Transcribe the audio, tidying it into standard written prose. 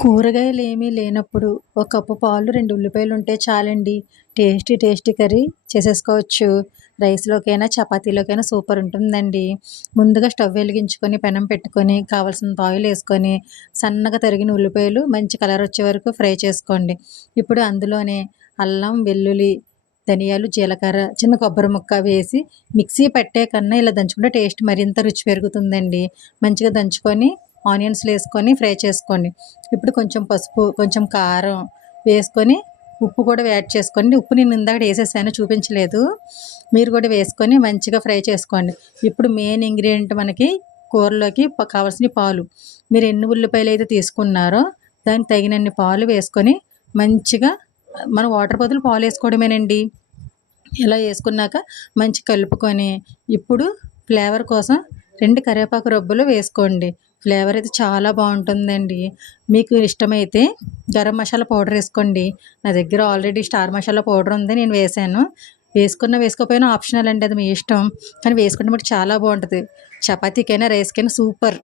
కూరగాయలు ఏమీ లేనప్పుడు ఒక కప్పు పాలు, 2 ఉల్లిపాయలు ఉంటే చాలండి. టేస్టీ టేస్టీ కర్రీ చేసేసుకోవచ్చు. రైస్‌లోకైనా, చపాతీలోకైనా సూపర్ ఉంటుందండి. ముందుగా స్టవ్ వెలిగించుకొని, పెనం పెట్టుకొని, కావాల్సినంత ఆయిల్ ఏసుకొని, సన్నగా తరిగిన ఉల్లిపాయలు మంచి కలర్ వచ్చే వరకు ఫ్రై చేసుకోండి. ఇప్పుడు అందులోనే అల్లం, వెల్లుల్లి, ధనియాలు, జీలకర్ర, చిన్న కొబ్బరి ముక్క వేసి మిక్సీ పట్టే కన్నా ఇలా దంచుకుంటే టేస్ట్ మరింత రుచి పెరుగుతుందండి. మంచిగా దంచుకొని ఆనియన్స్‌లో ఏసుకొని ఫ్రై చేసుకోండి. ఇప్పుడు కొంచెం పసుపు, కొంచెం కారం వేసుకొని, ఉప్పు కూడా యాడ్ చేసుకోండి. ఉప్పు నేను ఇందాకడ ఏసేసాను, చూపించలేదు. మీరు కూడా వేసుకొని మంచిగా ఫ్రై చేసుకోండి. ఇప్పుడు మెయిన్ ఇంగ్రీడియంట్ మనకి కూరలోకి కావాల్సినయి పాలు. మీరు ఎన్ని ఉల్లిపాయలైతే తీసుకున్నారో దానికి తగినన్ని పాలు వేసుకొని మంచిగా మనం వాటర్ బదులు పాలేసుకోవడమేనండి. ఇలా ఏసుకున్నాక మంచిగా కలుపుకొని, ఇప్పుడు ఫ్లేవర్ కోసం 2 కరివేపాకు రబ్బలు వేసుకోండి. ఫ్లేవర్ అయితే చాలా బావుంటుందండి. మీకు ఇష్టమైతే గరం మసాలా పౌడర్ ఏసుకోండి. నా దగ్గర ఆల్రెడీ స్టార్ మసాలా పౌడర్ ఉంది, నేను వేశాను. వేసుకున్నా వేసుకోకపోయినా ఆప్షనల్ అండి, అది మీ ఇష్టం. కానీ వేసుకుంటే మటుకు చాలా బావుంటది. చపాతీకైనా, రైస్‌కైనా సూపర్.